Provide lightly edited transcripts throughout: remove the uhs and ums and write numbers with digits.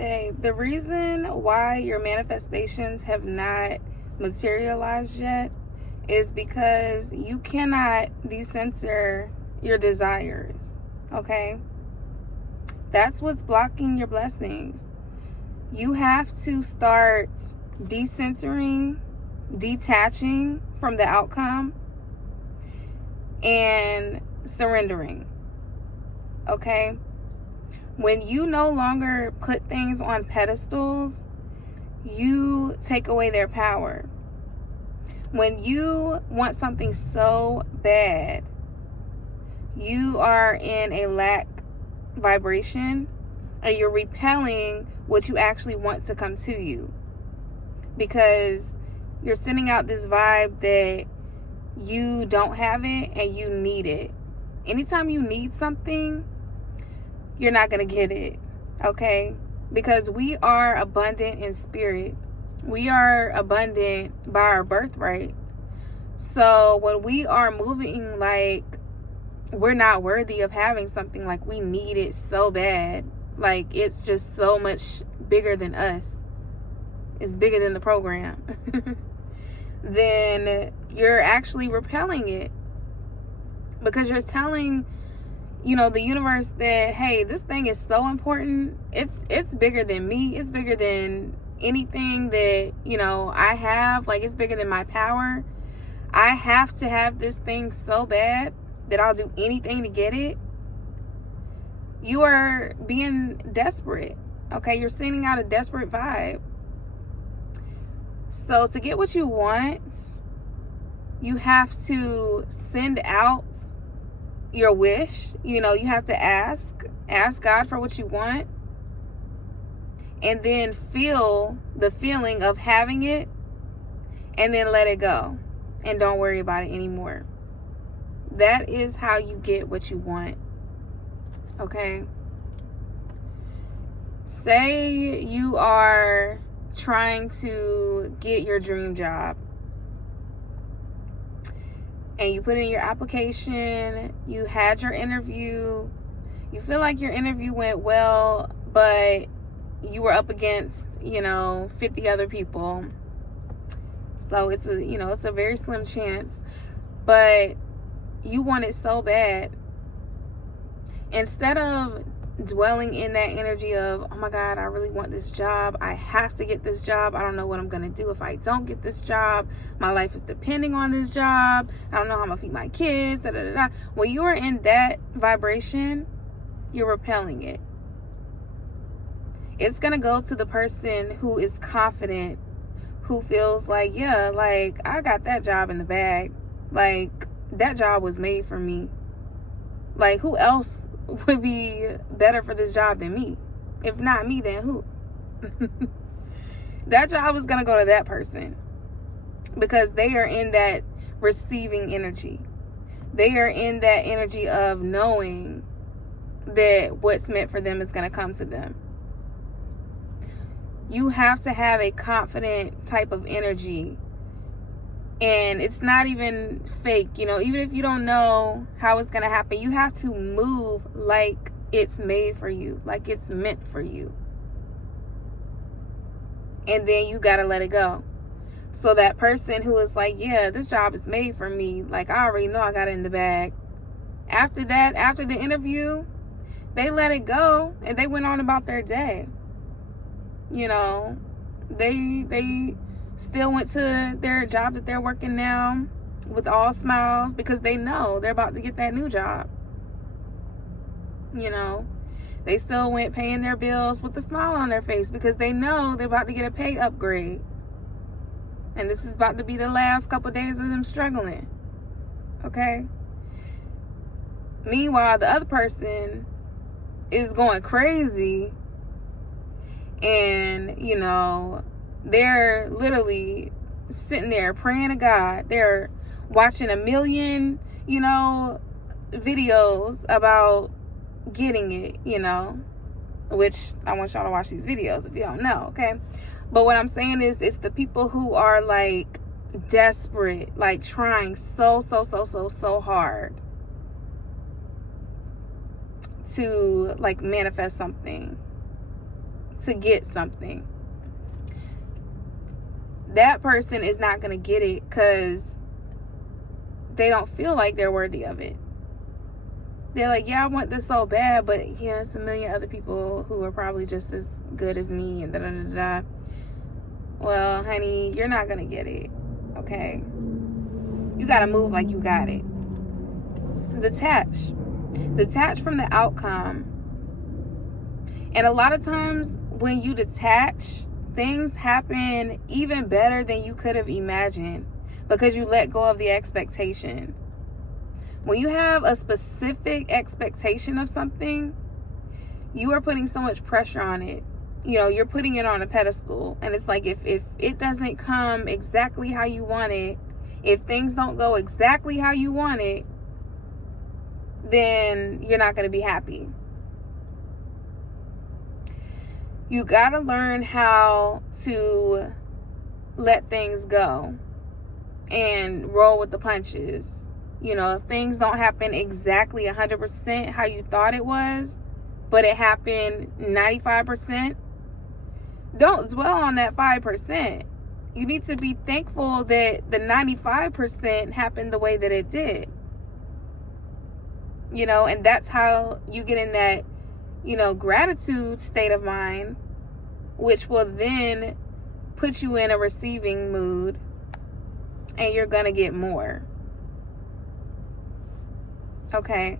babe, the reason why your manifestations have not materialized yet is because you cannot decenter your desires, okay? That's what's blocking your blessings. You have to start decentering, detaching from the outcome, and surrendering, okay? When you no longer put things on pedestals, you take away their power. When you want something so bad, you are in a lack vibration, and you're repelling what you actually want to come to you, because you're sending out this vibe that you don't have it and you need it. Anytime you need something, you're not going to get it, okay? Because we are abundant in spirit. We are abundant by our birthright. So when we are moving like we're not worthy of having something, like we need it so bad, like it's just so much bigger than us, it's bigger than the program, then you're actually repelling it, because you're telling the universe that, hey, this thing is so important. It's bigger than me. It's bigger than anything that, I have. Like, it's bigger than my power. I have to have this thing so bad that I'll do anything to get it. You are being desperate, okay? You're sending out a desperate vibe. So to get what you want, you have to send out your wish. You have to ask God for what you want, and then feel the feeling of having it, and then let it go and don't worry about it anymore. That is how you get what you want, okay? Say you are trying to get your dream job, and you put in your application, you had your interview, you feel like your interview went well, but you were up against, 50 other people. So it's a very slim chance, but you want it so bad. Instead of dwelling in that energy of, oh my God, I really want this job, I have to get this job, I don't know what I'm gonna do if I don't get this job, my life is depending on this job, I don't know how I'm gonna feed my kids, da, da, da, da. When you are in that vibration, you're repelling it. It's gonna go to the person who is confident, who feels like, yeah, like, I got that job in the bag, like, that job was made for me. Like, who else would be better for this job than me? If not me, then who? That job is gonna go to that person, because they are in that receiving energy. They are in that energy of knowing that what's meant for them is gonna come to them. You have to have a confident type of energy, and it's not even fake. Even if you don't know how it's gonna happen, you have to move like it's made for you, like it's meant for you, and then you gotta let it go. So that person who is like, yeah, this job is made for me, like, I already know I got it in the bag, after that, after the interview, they let it go and they went on about their day. They still went to their job that they're working now with all smiles, because they know they're about to get that new job. They still went paying their bills with a smile on their face, because they know they're about to get a pay upgrade. And this is about to be the last couple of days of them struggling. Okay? Meanwhile, the other person is going crazy, and, they're literally sitting there praying to God. They're watching a million, videos about getting it, which I want y'all to watch these videos if you don't know, okay? But what I'm saying is, it's the people who are like desperate, like trying so hard to like manifest something, to get something. That person is not going to get it because they don't feel like they're worthy of it. They're like, yeah, I want this so bad, but yeah, it's a million other people who are probably just as good as me and da-da-da-da. Well, honey, you're not going to get it, okay? You got to move like you got it. Detach. Detach from the outcome. And a lot of times when you detach, things happen even better than you could have imagined because you let go of the expectation. When you have a specific expectation of something, you are putting so much pressure on it. You know, you're putting it on a pedestal. And it's like, if it doesn't come exactly how you want it, if things don't go exactly how you want it, then you're not going to be happy. You got to learn how to let things go and roll with the punches. You know, if things don't happen exactly 100% how you thought it was, but it happened 95%, don't dwell on that 5%. You need to be thankful that the 95% happened the way that it did. You know, and that's how you get in that, you know, gratitude state of mind, which will then put you in a receiving mood, and you're going to get more. Okay,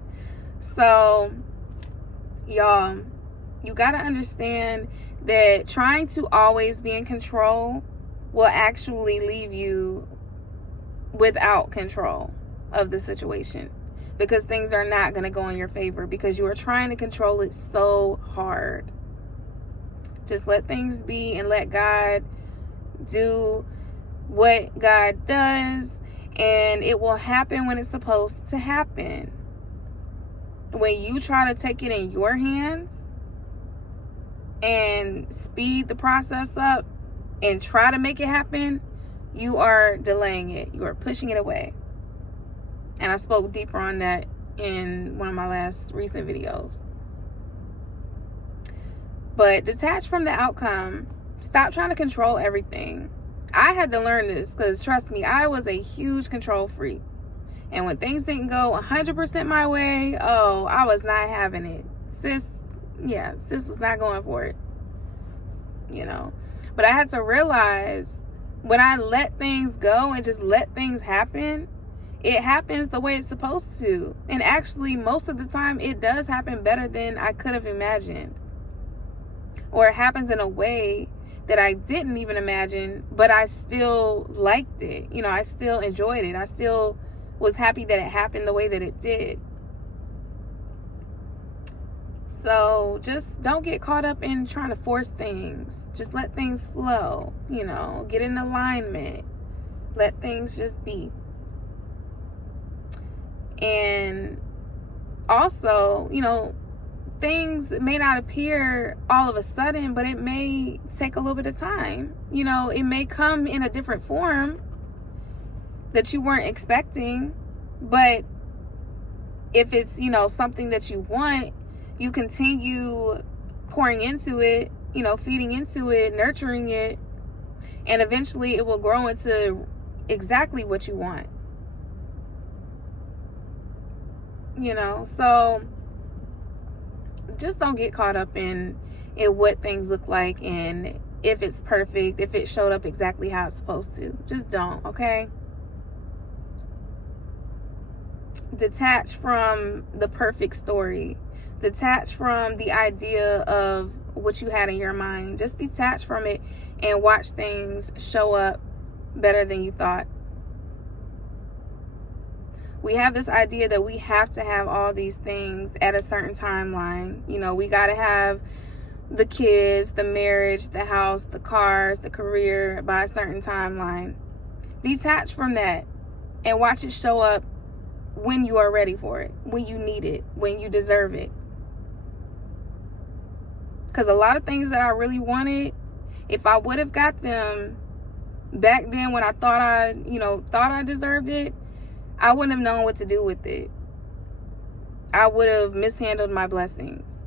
so y'all, you got to understand that trying to always be in control will actually leave you without control of the situation, because things are not going to go in your favor because you are trying to control it so hard. Just let things be and let God do what God does, and it will happen when it's supposed to happen. When you try to take it in your hands and speed the process up and try to make it happen, you are delaying it. You are pushing it away. And I spoke deeper on that in one of my last recent videos. But detach from the outcome. Stop trying to control everything. I had to learn this because, trust me, I was a huge control freak. And when things didn't go 100% my way, oh, I was not having it. Sis was not going for it. You know. But I had to realize when I let things go and just let things happen, it happens the way it's supposed to. And actually, most of the time, it does happen better than I could have imagined. Or it happens in a way that I didn't even imagine, but I still liked it. You know, I still enjoyed it. I still was happy that it happened the way that it did. So just don't get caught up in trying to force things. Just let things flow, you know, get in alignment. Let things just be. And also, you know, things may not appear all of a sudden, but it may take a little bit of time. You know, it may come in a different form that you weren't expecting. But if it's, you know, something that you want, you continue pouring into it, you know, feeding into it, nurturing it, and eventually it will grow into exactly what you want. You know, so just don't get caught up in what things look like and if it's perfect, if it showed up exactly how it's supposed to. Just don't, okay? Detach from the perfect story. Detach from the idea of what you had in your mind. Just detach from it and watch things show up better than you thought. We have this idea that we have to have all these things at a certain timeline. You know, we got to have the kids, the marriage, the house, the cars, the career by a certain timeline. Detach from that and watch it show up when you are ready for it, when you need it, when you deserve it. Because a lot of things that I really wanted, if I would have got them back then when I thought I deserved it, I wouldn't have known what to do with it. I would have mishandled my blessings.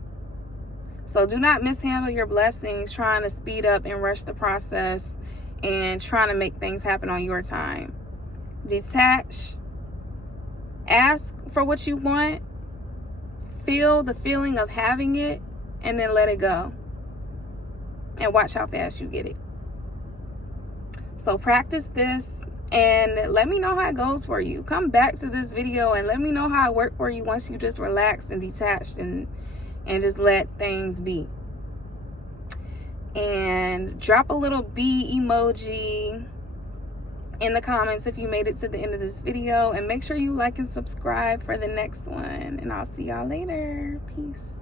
So do not mishandle your blessings trying to speed up and rush the process and trying to make things happen on your time. Detach. Ask for what you want. Feel the feeling of having it, and then let it go. And watch how fast you get it. So practice this and let me know how it goes for you. Come back to this video and let me know how it worked for you once you just relaxed and detached and just let things be. And drop a little bee emoji in the comments if you made it to the end of this video, and make sure you like and subscribe for the next one, and I'll see y'all later. Peace.